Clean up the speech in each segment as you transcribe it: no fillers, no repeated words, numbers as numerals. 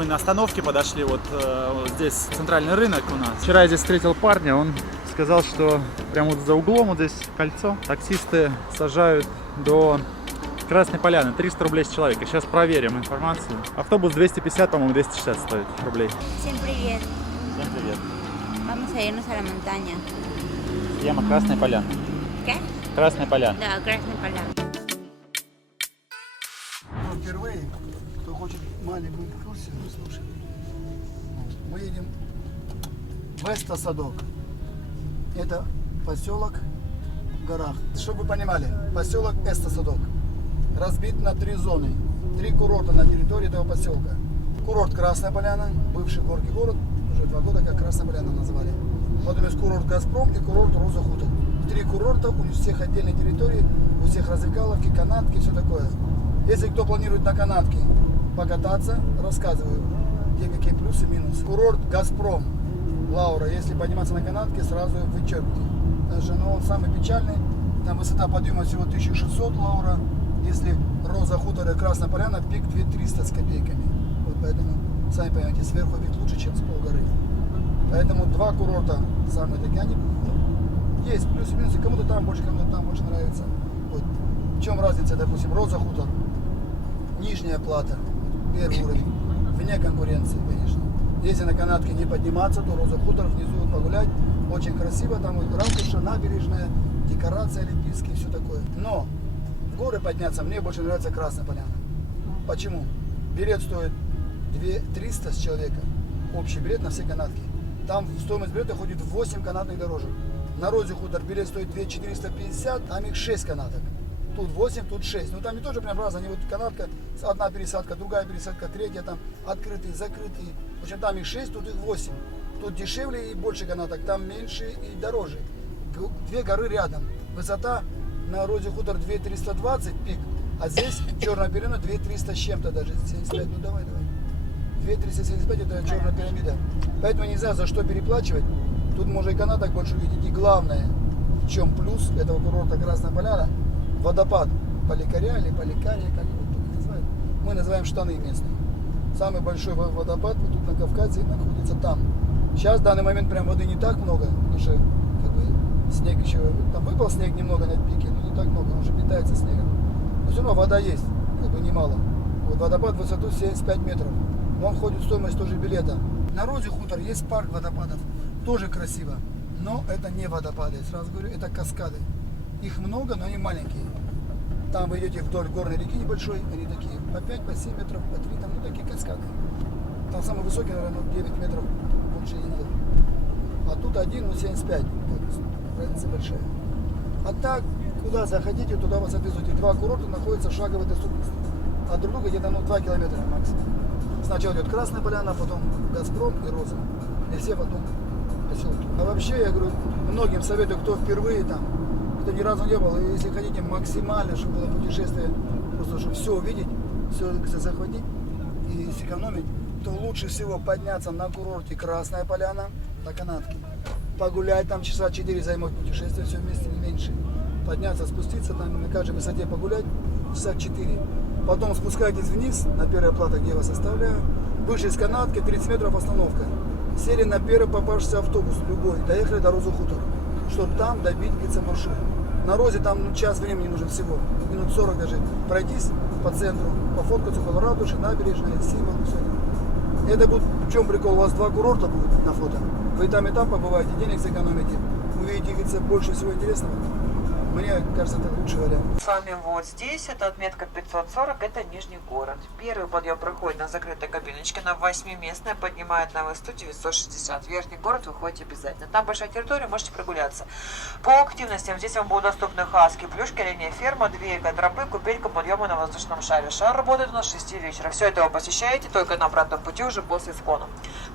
мы на остановке подошли, вот здесь центральный рынок у нас. Вчера я здесь встретил парня, он сказал, что прямо вот за углом, вот здесь кольцо, таксисты сажают до Красной Поляны, 300 рублей с человека. Сейчас проверим информацию. Автобус 250, по-моему, 260 стоит рублей. Всем привет. Всем привет. Vamos a irnos a la montaña. Яма Красная Поляна. ¿Qué? Красная Поляна. Да, Красная Поляна. Впервые, кто хочет маленькую экскурсию, слушай. Мы едем в Эстосадок. Это поселок в горах. Чтобы вы понимали, поселок Эстосадок разбит на 3 зоны. 3 курорта на территории этого поселка. Курорт Красная Поляна, бывший горный город, уже 2 года как Красная Поляна назвали. Потом есть курорт Газпром и курорт Роза Хутор. 3 курорта, у всех отдельные территории, у всех развлекаловки, канатки, все такое. Если кто планирует на канатке покататься, рассказываю, где какие плюсы и минусы. Курорт Газпром, Лаура, если подниматься на канатке, сразу вычеркните. Даже, но он самый печальный, там высота подъема всего 1600 Лаура. Если Роза Хутор и Красная Поляна, пик 2300 с копейками. Вот поэтому, сами понимаете, сверху вид лучше, чем с полгоры. Поэтому 2 курорта самые такие, они есть плюсы и минусы. Кому-то там больше, кому-то там больше нравится. Вот. В чем разница, допустим, Роза Хутор? Нижняя плата, первый уровень, вне конкуренции, конечно. Если на канатке не подниматься, то Роза Хутор внизу погулять, очень красиво, там ратуша, набережная, декорации олимпийские, все такое. Но в горы подняться мне больше нравится Красная Поляна. Почему? Билет стоит 2300 с человека, общий билет на все канатки. Там стоимость билета ходит в 8 канатных дорожек. На Розе Хутор билет стоит 2450, там их 6 канаток. Тут 8, тут 6. Ну там не тоже прям раз, они вот канатка, одна пересадка, другая пересадка, третья там, открытые, закрытые. В общем, там их 6, тут их 8. Тут дешевле и больше канаток, там меньше и дороже. 2 горы рядом. Высота на Розе Хутор 2320 пик, а здесь Черная пирамида 2300 с чем-то даже, 75, ну давай. 2375 это Черная пирамида. Поэтому не знаю, за что переплачивать. Тут можно и канаток больше увидеть. И главное, в чем плюс этого курорта Красная Поляна, водопад Поликаря или Поликария, как его тут называют. Мы называем штаны местные. Самый большой водопад вот тут на Кавказе находится там. Сейчас в данный момент прям воды не так много, потому что как бы, снег еще, там выпал снег немного на пике, но не так много, он уже питается снегом. Но все равно вода есть, как бы немало. Вот водопад в высоту 75 метров. Он входит в стоимость тоже билета. На Розе Хутор есть парк водопадов, тоже красиво, но это не водопады, сразу говорю, это каскады. Их много, но они маленькие. Там вы идете вдоль горной реки небольшой, они такие по 5, по 7 метров, по 3, там ну такие каскады. Там самый высокий, наверное, 9 метров, больше не надо. А тут один, ну 75, разница большая. А так, куда захотите, туда вас отвезут. 2 курорта находятся в шаговой доступности. А друг друга где-то 2 километра максимум. Сначала идет Красная Поляна, потом Газпром и Роза. И все в одном поселке. А вообще, я говорю, многим советую, кто впервые там, кто ни разу не был, и если хотите максимально, чтобы было путешествие, просто чтобы все увидеть, все захватить и сэкономить, то лучше всего подняться на курорте Красная Поляна на канатке. Погулять там часа 4 займет путешествие, все вместе не меньше. Подняться, спуститься там на каждой высоте погулять часа 4. Потом спускайтесь вниз на первая плата, где я вас оставляю. Вышли с канатки, 30 метров остановка. Сели на первый попавшийся автобус, любой, доехали до Розы Хутор, чтобы там добить маршрут. На Розе там час времени нужно всего, минут 40 даже, пройтись по центру, пофоткаться около ратуши, набережной, символ, все. Это будет, в чем прикол, у вас 2 курорта будет на фото. Вы там и там побываете, денег сэкономите, увидите, говорится, больше всего интересного. Мне кажется, это лучший вариант. С вами вот здесь, это отметка 540, это Нижний город. Первый подъем проходит на закрытой кабиночке, на 8-местная, поднимает на высоту 960. Верхний город вы ходите обязательно. Там большая территория, можете прогуляться. По активностям здесь вам будут доступны хаски, плюшки, оленья ферма, 2 тропы, купелька, подъемы на воздушном шаре. Шар работает у нас с 6 вечера. Все это вы посещаете только на обратном пути уже после склона.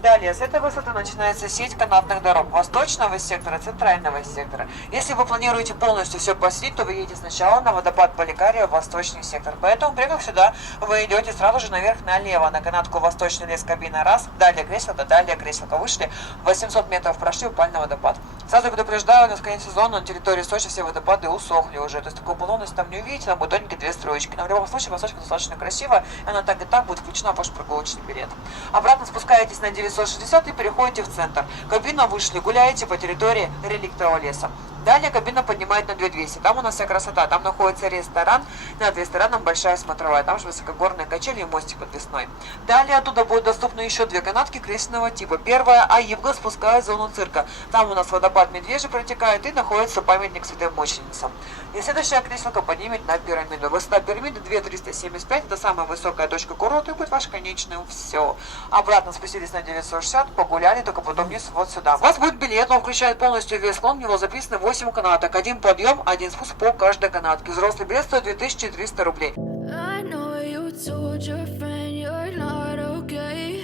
Далее, с этой высоты начинается сеть канатных дорог восточного сектора, центрального сектора. Если вы планируете полностью все посетить, то вы едете сначала на водопад Поликария, восточный сектор. Поэтому, приехав сюда, вы идете сразу же наверх налево, на канатку Восточный лес, кабина раз, далее Креселка, вышли, 800 метров прошли, упали на водопад. Сразу предупреждаю, на конец сезона на территории Сочи все водопады усохли уже. То есть такой полновности там не увидите, там будет тоненькие 2 строечки. Но в любом случае посадка достаточно красивая, и она так и так будет включена в ваш прогулочный билет. Обратно спускаетесь на 960 и переходите в центр. Кабина вышли, гуляете по территории реликтового леса. Далее кабина поднимает на 2200. Там у нас вся красота. Там находится ресторан. Над рестораном большая смотровая. Там же высокогорные качели и мостик подвесной. Далее оттуда будет доступны еще 2 канатки крестного типа. Первая Аивга спускает в зону цирка. Там у нас водопад Медвежий протекает и находится памятник святым мученицам. И следующая креслка поднимет на пирамиду. Высота пирамиды 2375. Это самая высокая точка курорта и будет ваш конечный. Все. Обратно спустились на 960, погуляли, только потом вниз вот сюда. У вас будет билет, он включает полностью весь склон, в него записано 8 канаток. 1 подъем, 1 спуск по каждой канатке. Взрослый билет стоит 2300 рублей. I know you told your friend you're not okay.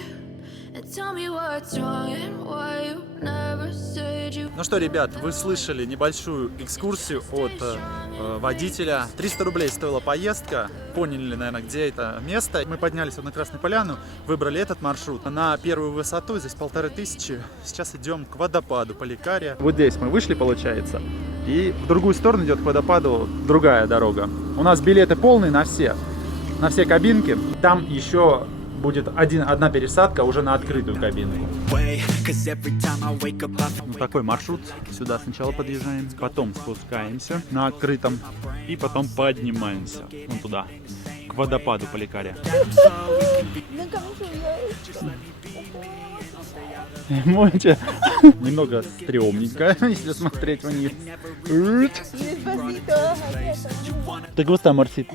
And tell me what's wrong and why you never said you. Ну что, ребят, вы слышали небольшую экскурсию от водителя. 300 рублей стоила поездка. Поняли, наверное, где это место. Мы поднялись вот на Красную Поляну, выбрали этот маршрут. На первую высоту, здесь 1500. Сейчас идем к водопаду Поликария. Вот здесь мы вышли, получается. И в другую сторону идет к водопаду другая дорога. У нас билеты полные на все кабинки. Там еще будет одна пересадка уже на открытую кабинку. Вот такой маршрут. Сюда сначала подъезжаем, потом спускаемся на открытом и потом поднимаемся вон туда, к водопаду Поликария. Немного стрёмненько, если смотреть вниз. ¿Te gusta, amorcito?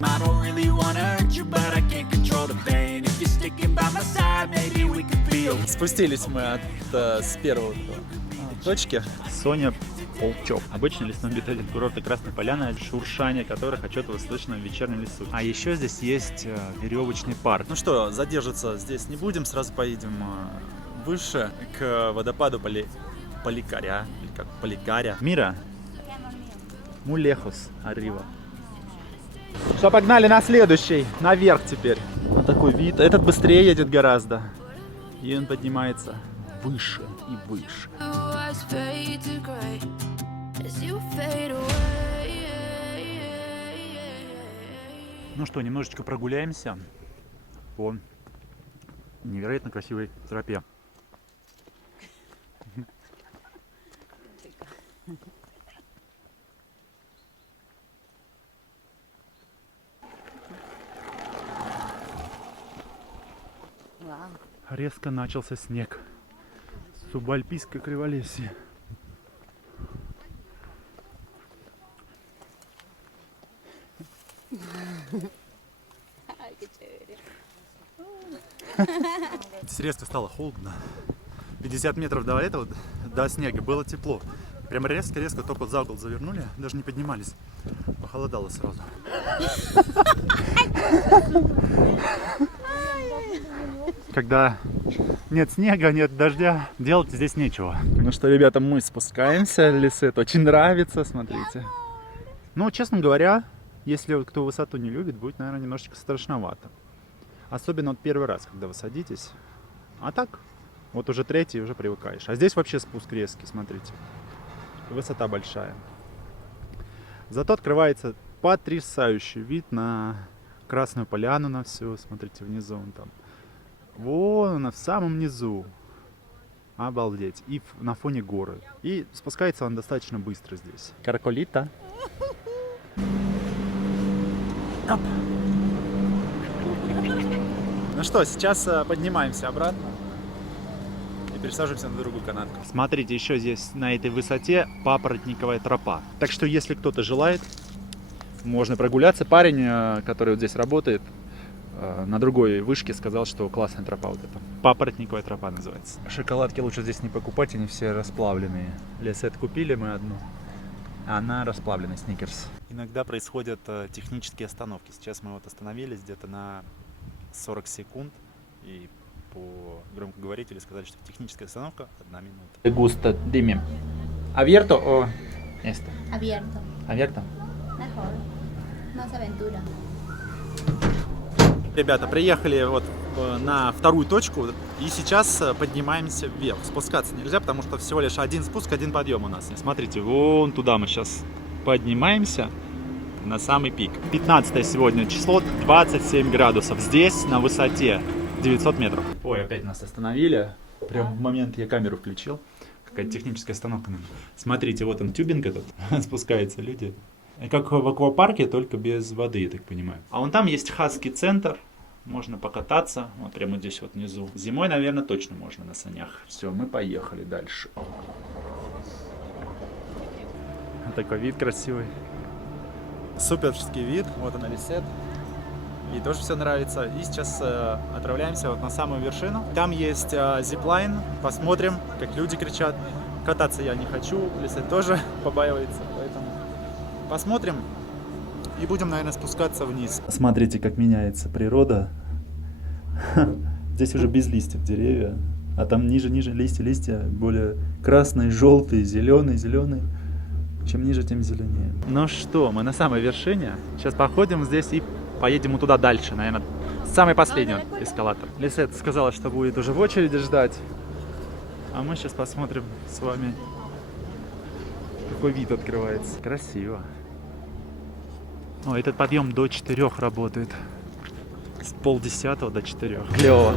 I don't really wanna hurt you, but I can't control the pain. If you're sticking by my side, maybe we could be okay. Спустились мы с первой точки. Соня Полчок. Обычный лесной обитатель курорта Красная Поляна, шуршание которых отчетливо слышно в вечернем лесу. А еще здесь есть веревочный парк. Ну что, задерживаться здесь не будем, сразу поедем выше к водопаду Поликария. Или как Поликария. Мира. Мулехус Арива. Что, погнали на следующий, наверх теперь. Вот такой вид. Этот быстрее едет гораздо. И он поднимается выше и выше. Eyes fade to gray as you fade away. Ну что, немножечко прогуляемся по невероятно красивой тропе. Резко начался снег. Субальпийское криволесье. Здесь резко стало холодно. 50 метров до этого, до снега, было тепло. Прям резко-резко только за угол завернули, даже не поднимались. Похолодало сразу. Когда нет снега, нет дождя, делать здесь нечего. Ну что, ребята, мы спускаемся. Лесет очень нравится, смотрите. Ну, честно говоря, если кто высоту не любит, будет, наверное, немножечко страшновато. Особенно вот первый раз, когда вы садитесь. А так, вот уже третий, уже привыкаешь. А здесь вообще спуск резкий, смотрите. Высота большая. Зато открывается потрясающий вид на Красную Поляну, на все. Смотрите, внизу он там. Вон она, в самом низу. Обалдеть. И на фоне горы. И спускается он достаточно быстро здесь. Караколита. Оп. Ну что, сейчас поднимаемся обратно и пересаживаемся на другую канатку. Смотрите, еще здесь на этой высоте папоротниковая тропа. Так что, если кто-то желает, можно прогуляться. Парень, который вот здесь работает, на другой вышке сказал, что классная тропа вот эта. Папоротниковая тропа называется. Шоколадки лучше здесь не покупать, они все расплавленные. Лесет купили мы одну, а она расплавленная, сникерс. Иногда происходят технические остановки. Сейчас мы вот остановились где-то на 40 секунд. И по громкоговорителю сказали, что техническая остановка 1 минута. Густо, dime. ¿Abierto o esto? Abierto. Abierto. Mejor. Más aventura. Ребята, приехали вот на вторую точку и сейчас поднимаемся вверх. Спускаться нельзя, потому что всего лишь один спуск, один подъем у нас. Смотрите, вон туда мы сейчас поднимаемся на самый пик. 15 сегодня число, 27 градусов. Здесь на высоте 900 метров. Ой, опять нас остановили. Прям в момент я камеру включил. Какая-то техническая остановка. Смотрите, вот он тюбинг этот. Спускаются люди. Как в аквапарке, только без воды, я так понимаю. А вон там есть хаски центр. Можно покататься. Вот прямо здесь вот внизу. Зимой, наверное, точно можно на санях. Все, мы поехали дальше. Такой вид красивый. Суперский вид. Вот она, Лисет. Ей тоже все нравится. И сейчас отправляемся вот на самую вершину. Там есть зиплайн. Посмотрим, как люди кричат. Кататься я не хочу. Лисет тоже побаивается. Поэтому посмотрим. И будем, наверное, спускаться вниз. Смотрите, как меняется природа. Здесь уже без листьев деревья. А там ниже листья более красные, желтые, зеленые. Чем ниже, тем зеленее. Ну что, мы на самой вершине. Сейчас походим здесь и поедем туда дальше, наверное. Самый последний эскалатор. Лисет сказала, что будет уже в очереди ждать. А мы сейчас посмотрим с вами, какой вид открывается. Красиво. О, этот подъем до 4 работает. С 9:30 до 4. Клево.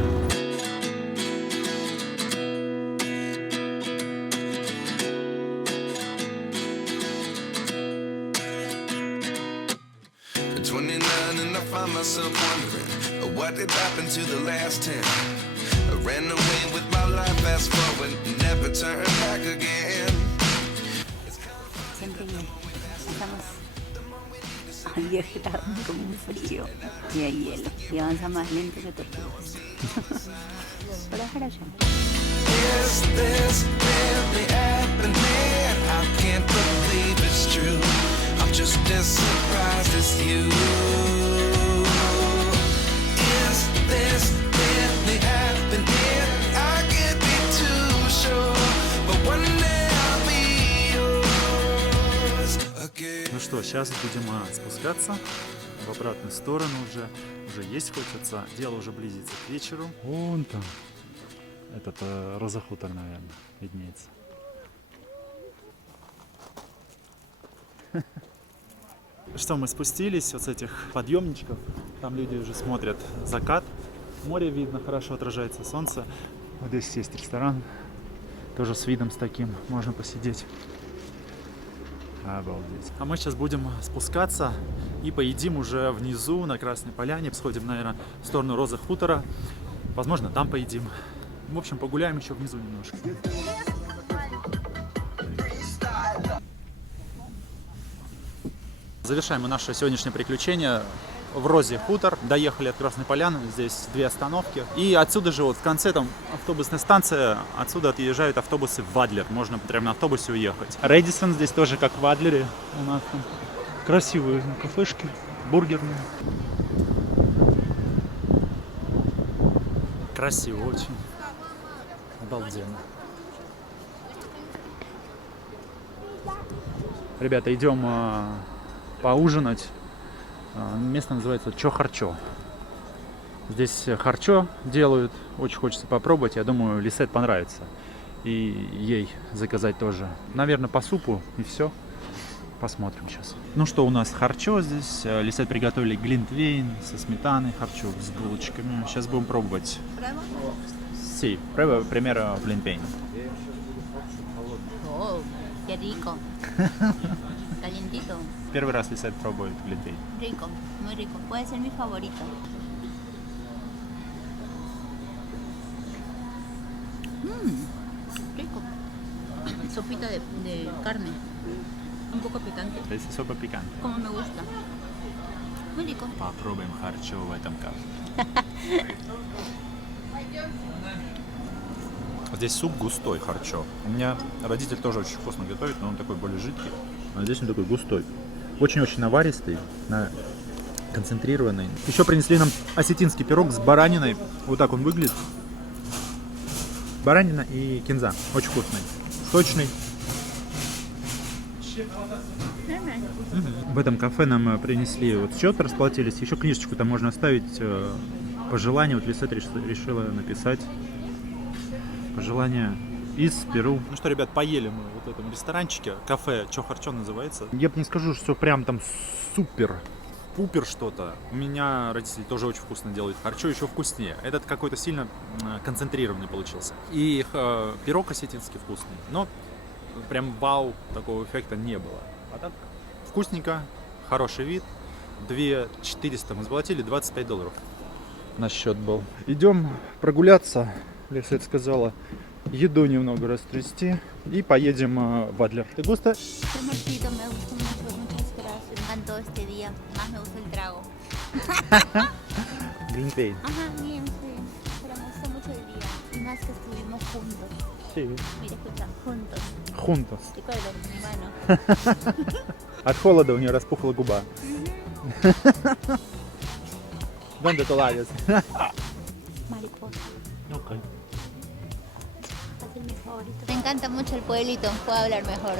Myself wondering what did happen to the last 10. I ran away with my life, fast forward, never turn back again. Siempre bien. Estamos a 10 grados con un frío y hay hielo. Y avanza más lento que tortugas. Pero es хорошо. Is this really happening? I can't believe it's true. I'm just as surprised as you. This really happening? I can't be too sure, but one day I'll be yours again. Ну что, сейчас будем спускаться в обратную сторону уже есть хочется. Дело уже близится к вечеру. Вон там. Этот Роза Хутор, наверное, виднеется. Что, мы спустились вот с этих подъемничков. Там люди уже смотрят закат. Море видно, хорошо отражается солнце. Вот здесь есть ресторан. Тоже с видом с таким. Можно посидеть. Обалдеть. А мы сейчас будем спускаться и поедим уже внизу на Красной Поляне. Сходим, наверное, в сторону Розы Хутора. Возможно, там поедим. В общем, погуляем еще внизу немножко. Завершаем мы наше сегодняшнее приключение в Розе Хутор. Доехали от Красной Поляны, здесь 2 остановки. И отсюда же вот в конце там автобусная станция, отсюда отъезжают автобусы в Адлер. Можно прямо на автобусе уехать. Рэдисон здесь тоже как в Адлере. У нас там красивые кафешки, бургерные. Красиво очень. Обалденно. Ребята, идем поужинать. Место называется Чо-Харчо. Здесь харчо делают. Очень хочется попробовать. Я думаю, Лисет понравится. И ей заказать тоже. Наверное, по супу и все. Посмотрим сейчас. Ну что, у нас харчо здесь. Лисет приготовили глинтвейн со сметаной, харчо с булочками. Сейчас будем пробовать. Sí, prueba primero глинтвейн. Oh, qué rico. Calientito. Первый раз Лисет пробует глинтвейн. Rico, muy rico. Puede ser mi favorito. Rico. Sopita de carne. Un poco picante. Здесь соpa пиканте. Como me gusta. Muy rico. Попробуем харчо в этом кафе. Здесь суп густой, харчо. У меня родитель тоже очень вкусно готовит, но он такой более жидкий. А здесь он такой густой. Очень-очень наваристый, концентрированный. Еще принесли нам осетинский пирог с бараниной. Вот так он выглядит. Баранина и кинза. Очень вкусный. Сочный. В этом кафе нам принесли вот счет, расплатились. Еще книжечку там можно оставить пожелания. Вот Лисет решила написать пожелания из Перу. Ну что, ребят, поели мы вот в этом ресторанчике. Кафе Чохарчон называется. Я бы не скажу, что прям там супер-пупер что-то. У меня родители тоже очень вкусно делают. Харчо еще вкуснее. Этот какой-то сильно концентрированный получился. И их пирог осетинский вкусный. Но прям вау, такого эффекта не было. А так вкусненько, хороший вид. 2400 мы заплатили, $25 на счет был. Идем прогуляться. Лисет сказала, еду немного растрясти и поедем в Адлер. ¿Te gusta? Marquito, me gustó mucho, muchas gracias. Me encantó este día. Más me gusta el trago. Глинтвейн. Ajá, bien, sí. Pero me gustó mucho el día. Y más que estuvimos juntos. Sí. Mira, escucha, juntos. Juntos. Recuerdo, mi mano. От холода у нее распухла губа. ¿Dónde te vayas? Mariposa. Okay. Es mi favorito. Me encanta mucho el pueblito. Puedo hablar mejor.